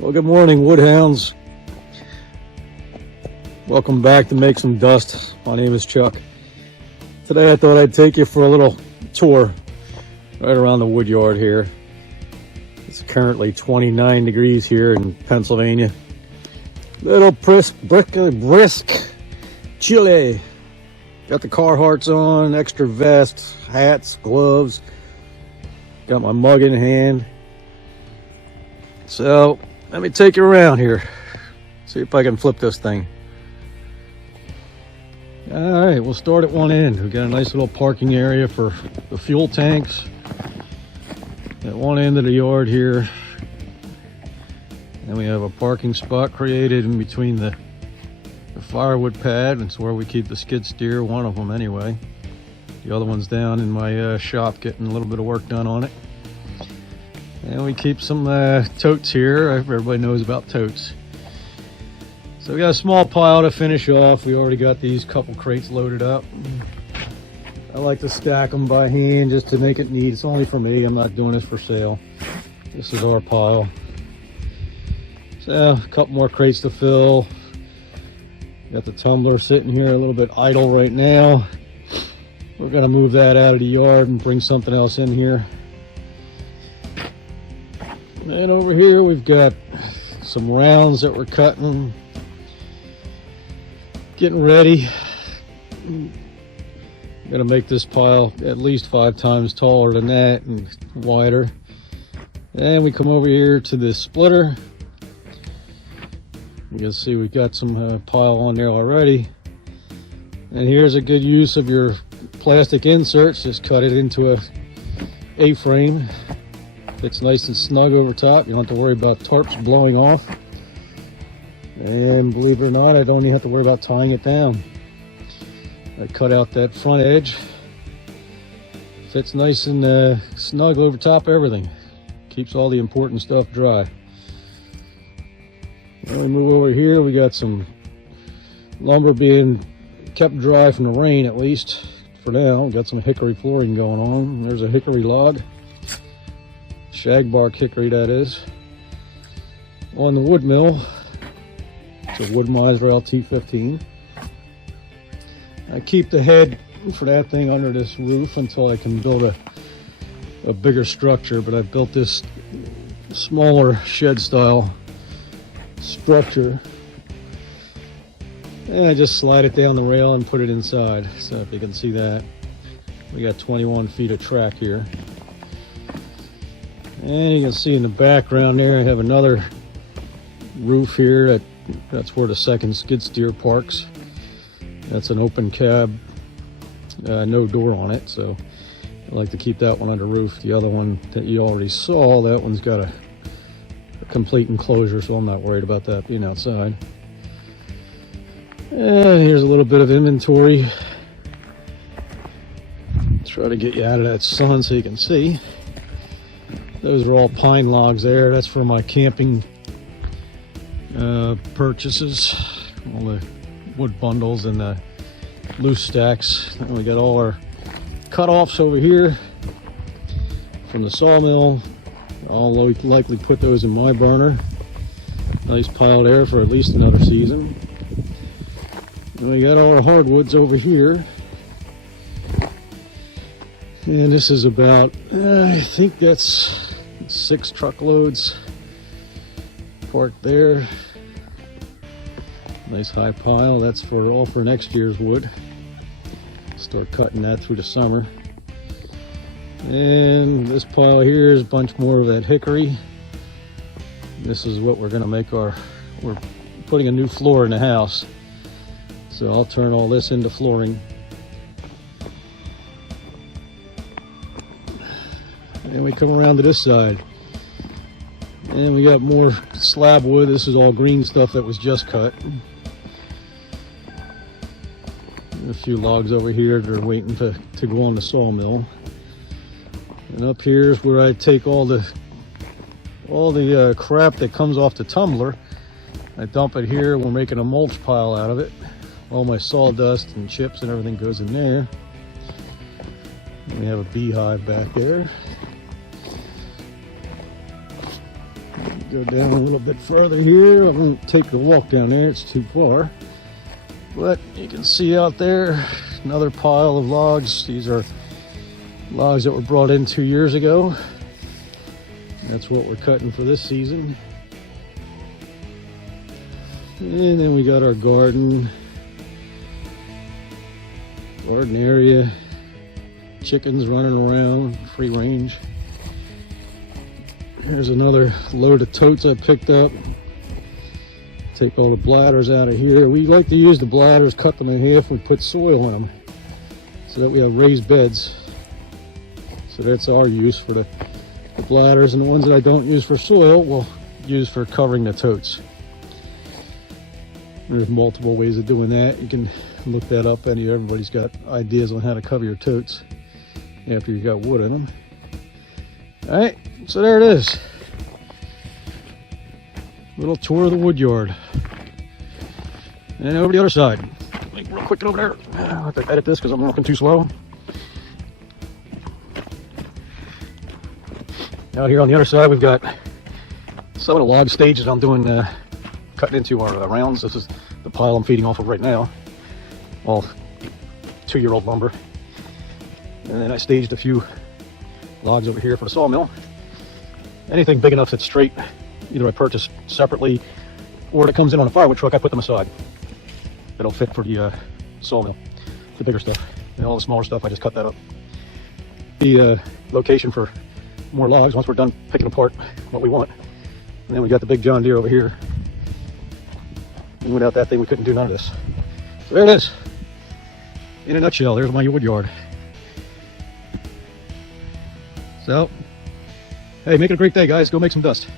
Well, good morning, Woodhounds. Welcome back to Make Some Dust. My name is Chuck. Today I thought I'd take you for a little tour right around the Woodyard here. It's currently 29 degrees here in Pennsylvania. Little brisk, chilly. Got the Carhartts on, extra vest, hats, gloves. Got my mug in hand. So let me take you around here. See if I can flip this thing. All right, we'll start at one end. We've got a nice little parking area for the fuel tanks at one end of the yard here. And we have a parking spot created in between the firewood pad. It's where we keep the skid steer, one of them anyway. The other one's down in my shop getting a little bit of work done on it. And we keep some totes here. Everybody knows about totes. So we got a small pile to finish off. We already got these couple crates loaded up. I like to stack them by hand just to make it neat. It's only for me. I'm not doing this for sale. This is our pile. So a couple more crates to fill. Got the tumbler sitting here a little bit idle right now. We're gonna move that out of the yard and bring something else in here. And over here we've got some rounds that we're cutting, getting ready. I'm gonna make this pile at least 5 times taller than that and wider. And we come over here to this splitter. You can see we've got some pile on there already. And here's a good use of your plastic inserts. Just cut it into a A-frame. It's nice and snug over top. You don't have to worry about tarps blowing off. And believe it or not, I don't even have to worry about tying it down. I cut out that front edge. Fits nice and snug over top of everything. Keeps all the important stuff dry. When we move over here, we got some lumber being kept dry from the rain, at least for now. Got some hickory flooring going on. There's a hickory log. Shagbark hickory, that is. On the wood mill, it's a Woodmizer LT15. I keep the head for that thing under this roof until I can build a bigger structure, but I've built this smaller shed style structure. And I just slide it down the rail and put it inside. So if you can see that, we got 21 feet of track here. And you can see in the background there, I have another roof here. That's where the second skid steer parks. That's an open cab, no door on it. So I like to keep that one under roof. The other one that you already saw, that one's got a complete enclosure, so I'm not worried about that being outside. And here's a little bit of inventory. Try to get you out of that sun so you can see. Those are all pine logs there. That's for my camping purchases. All the wood bundles and the loose stacks. And we got all our cut-offs over here from the sawmill. I'll likely put those in my burner. Nice pile there for at least another season. And we got all our hardwoods over here. And this is about, I think that's 6 truckloads parked there. Nice high pile. That's all for next year's wood. Start cutting that through the summer. And this pile here is a bunch more of that hickory. This is what we're going to make we're putting a new floor in the house. So I'll turn all this into flooring. And we come around to this side. And we got more slab wood. This is all green stuff that was just cut. And a few logs over here that are waiting to go on the sawmill. And up here is where I take all the crap that comes off the tumbler. I dump it here. We're making a mulch pile out of it. All my sawdust and chips and everything goes in there. And we have a beehive back there. Go down a little bit further here. I won't take the walk down there, it's too far. But you can see out there another pile of logs. These are logs that were brought in 2 years ago. That's what we're cutting for this season. And then we got our garden area. Chickens running around, free range. Here's another load of totes I picked up. Take all the bladders out of here. We like to use the bladders, cut them in half, and put soil in them so that we have raised beds. So that's our use for the bladders, and the ones that I don't use for soil, we'll use for covering the totes. There's multiple ways of doing that. You can look that up. Everybody's got ideas on how to cover your totes after you got wood in them. All right, so there it is. Little tour of the wood yard. And over the other side. Like real quick over there. I'll have to edit this because I'm walking too slow. Out here on the other side, we've got some of the log stages I'm doing, cutting into our rounds. This is the pile I'm feeding off of right now. All 2-year-old lumber. And then I staged a few logs over here for the sawmill. Anything big enough that's straight, either I purchase separately or it comes in on a firewood truck, I put them aside. That'll fit for the sawmill, the bigger stuff. And all the smaller stuff, I just cut that up. The location for more logs once we're done picking apart what we want. And then we got the big John Deere over here. And without that thing, we couldn't do none of this. So there it is. In a nutshell, there's my wood yard. So, hey, make it a great day, guys. Go make some dust.